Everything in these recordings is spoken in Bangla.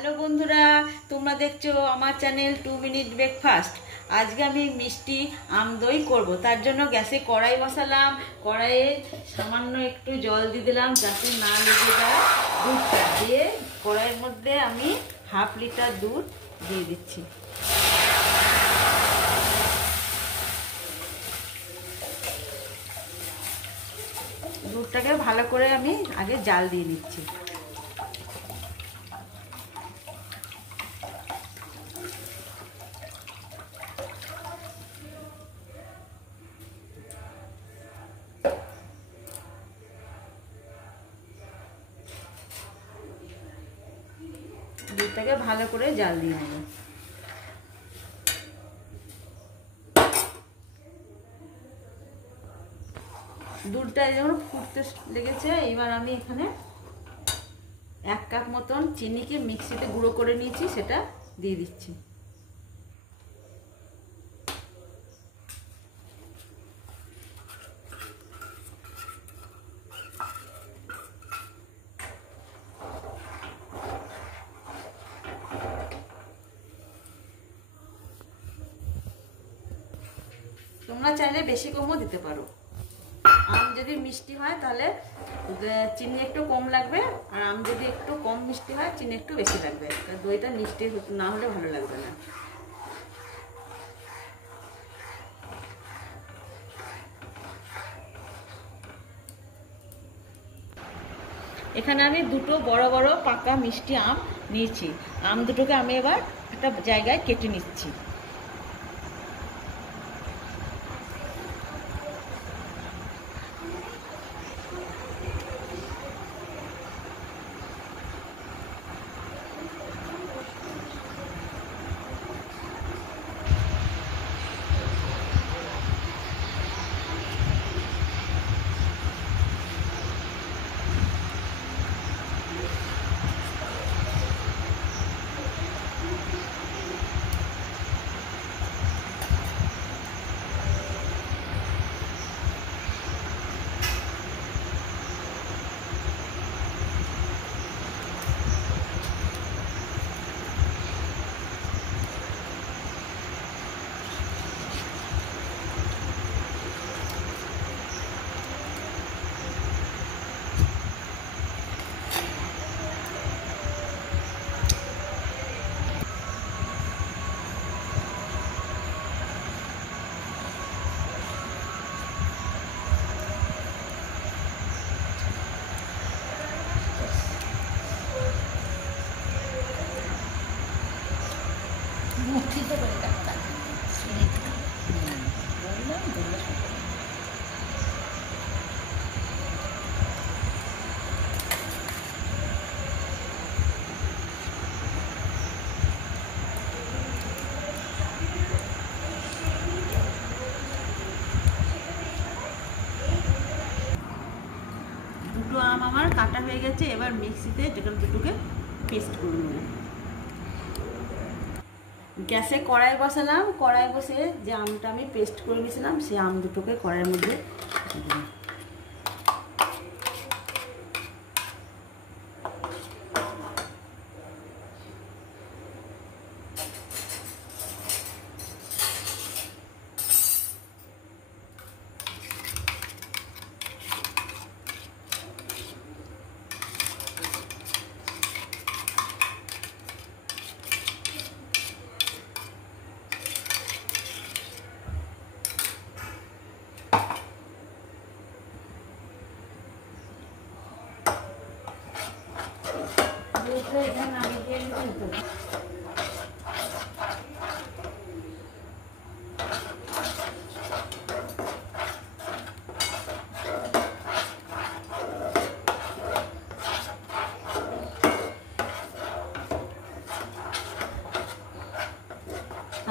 হ্যালো বন্ধুরা, তোমরা দেখছো আমার চ্যানেল 2 মিনিট ব্রেকফাস্ট। আজকে আমি মিষ্টি আম দই করবো। তার জন্য গ্যাসে কড়াই বসালাম। কড়াইয়ে সামান্য একটু জল দিয়ে দিলাম যাতে না লেগে যায়। দুধটা দিয়ে কড়াইয়ের মধ্যে আমি হাফ লিটার দুধ দিয়ে দিচ্ছি। দুধটাকে ভালো করে আমি আগে জাল দিয়ে নিচ্ছি। দুধটাকে ভালো করে জাল দিয়ে নেব। দুধটা যখন ফুটতে লেগেছে, এবার আমি এখানে 1 কাপ মতন চিনিকে মিক্সিতে গুঁড়ো করে নিয়েছি, সেটা দিয়ে দিচ্ছি। তোমরা চাইলে বেশি কমও দিতে পারো। আম যদি মিষ্টি হয় তাহলে চিনি একটু কম লাগবে, আর আম যদি একটু কম মিষ্টি হয় চিনি একটু বেশি লাগবে। দইটা মিষ্টি না হলে ভালো লাগবে না। এখানে আমি দুটো বড় বড় পাকা মিষ্টি আম নিয়েছি। আম দুটোকে আমি এবার একটা জায়গায় কেটে নিচ্ছি। মুঠিতে করে কাটতে দুটো আম আমার কাটা হয়ে গেছে। এবার মিক্সিতে দুটোকে পেস্ট করে নেব। গ্যাসে কড়াই বসালাম। কড়াই বসে যে আমটা আমি পেস্ট করে নিয়েছিলাম সেই আম দুটোকে কড়াইয়ের মধ্যে দিলাম।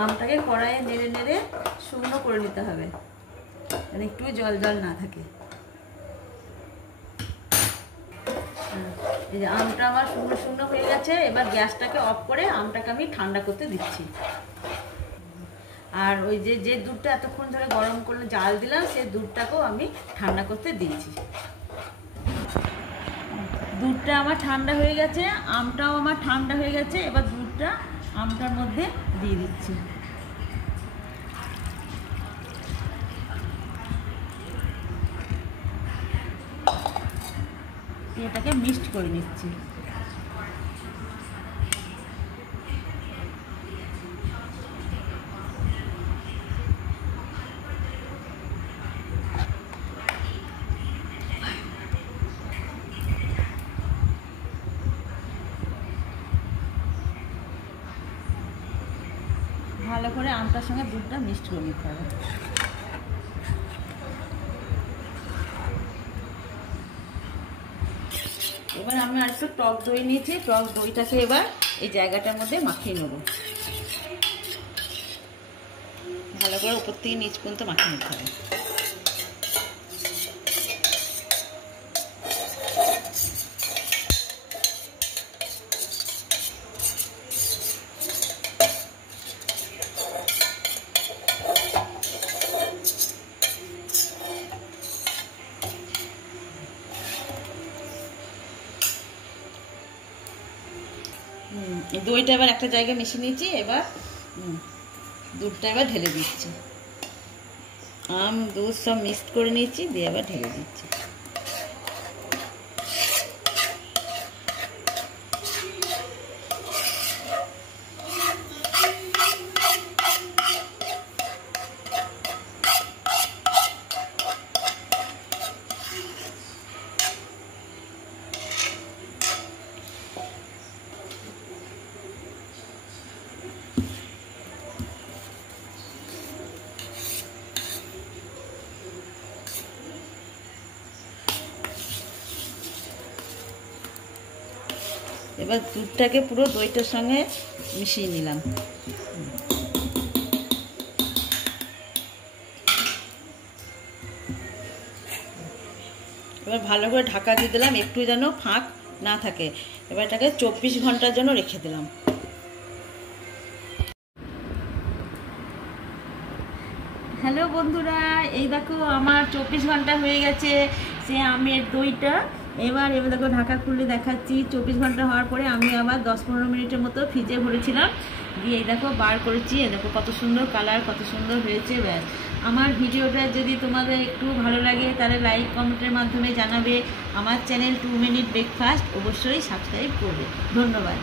আমটাকে কড়াইয়ে নেড়ে নেড়ে শুকনো করে নিতে হবে, মানে একটু জল জল না থাকে। এই যে আমটা আমার শুকনো শুকনো হয়ে গেছে। এবার গ্যাসটাকে অফ করে আমটাকে আমি ঠান্ডা করতে দিচ্ছি। আর ওই যে দুধটা এতক্ষণ ধরে গরম করলে জাল দিলাম, সেই দুধটাকেও আমি ঠান্ডা করতে দিয়েছি। দুধটা আমার ঠান্ডা হয়ে গেছে, আমটাও আমার ঠান্ডা হয়ে গেছে। এবার দুধটা আমটার মধ্যে দিয়ে দিচ্ছি। এটাকে মিক্সড করে নিচ্ছি। ভালো করে আমটার সঙ্গে দুধটা মিক্সড করে নিতে হবে। এবার আমি আর একটু টক দই নিয়েছি, টক দইটাকে এবার এই জায়গাটার মধ্যে মাখিয়ে নেব। ভালো করে উপর থেকে নিচ পর্যন্ত মাখিয়ে নিতে হবে। দইটা এবার একটা জায়গায় মিশিয়ে নিয়েছি। এবার দুধটা এবার ঢেলে দিচ্ছি। আম দুধ সব মিক্সড করে নিয়েছি, দিয়ে এবার ঢেলে দিচ্ছি। এবার দুধটাকে পুরো দইটার সঙ্গে মিশিয়ে নিলাম। এবার ভালো করে ঢাকা দিয়ে দিলাম, একটু যেন ফাঁক না থাকে। এবার এটাকে 24 ঘন্টার জন্য রেখে দিলাম। হ্যালো বন্ধুরা, এই দেখো আমার 24 ঘন্টা হয়ে গেছে সে আমের দইটা। এবার দেখো ঢাকা খুলে দেখাচ্ছি। 24 ঘন্টা হওয়ার পরে আমি আবার 10-15 মিনিটের মতো ফ্রিজে ভরেছিলাম, দিয়ে এই দেখো বার করেছি। এই দেখো কত সুন্দর কালার, কত সুন্দর হয়েছে। ব্যাস, আমার ভিডিওটা যদি তোমাদের একটু ভালো লাগে তাহলে লাইক কমেন্টের মাধ্যমে জানাবে। আমার চ্যানেল 2 মিনিট ব্রেকফাস্ট অবশ্যই সাবস্ক্রাইব করবে। ধন্যবাদ।